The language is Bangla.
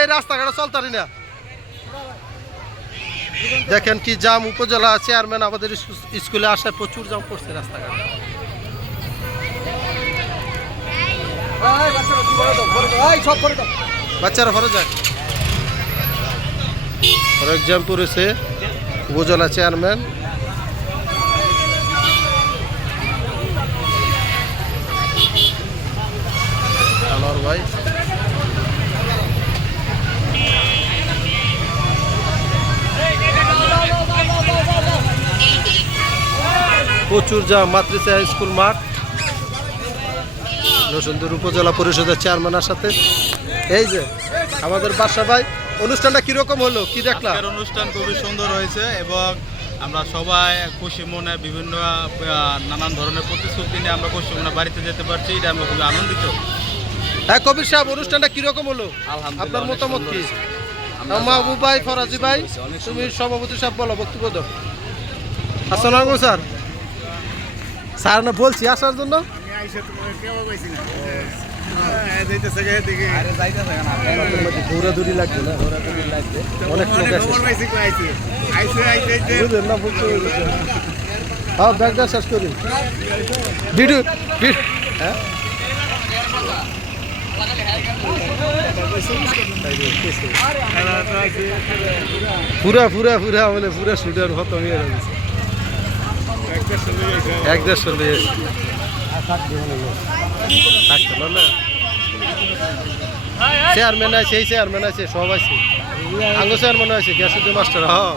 এই রাস্তাঘাটে চলতারি না। দেখেন কি জাম উপজেলা চেয়ারম্যান আমাদের স্কুলে আসায় প্রচুর জাম পড়ছে রাস্তাঘাটে। বাচ্চারা ঘরে যাক। ফর এক্সাম্পল রয়েছে উপজেলা চেয়ারম্যান। ভাই। প্রচুর জাম মাতৃসা স্কুল মাঠ। নসুন্দর উপজেলা পরিষদের চেয়ারম্যানের সাথে। এই যে আমাদের বাসা ভাই অনুষ্ঠানটা কীরকম হলো? কি দেখলাম? অনুষ্ঠান খুবই সুন্দর হয়েছে এবং আমরা সবাই খুশি মনে বিভিন্ন নানান ধরনের প্রতিশ্রুতি নিয়ে আমরা খুশি মনে বাড়িতে যেতে পারছি। এটা আমরা খুবই আনন্দিত। হ্যাঁ কবির সাহেব অনুষ্ঠানটা কীরকম হলো? আপনার মতামত কি? মাহবুব ভাই ফরাজি ভাই তুমি সভাপতি সাহেব বলো বক্তব্য দাও। আসসালামু আলাইকুম স্যার। স্যার না বলছি আসার জন্য? দৌড়াদৌড়ি লাগবে না? অনেক লোক আছে বুঝলেন না পেরেছি। হ্যাঁ ব্যাগটা শেষ করি। ভিড- হ্যাঁ? পুরা পুরা পুরা মানে পুরা স্টুডেন্ট হতো হয়ে গেছে চেয়ারম্যান আছে এই চেয়ারম্যান আছে সব আছে। আঙ্গো চেয়ারম্যান আছে গ্যাসের মাস্টার হ্যাঁ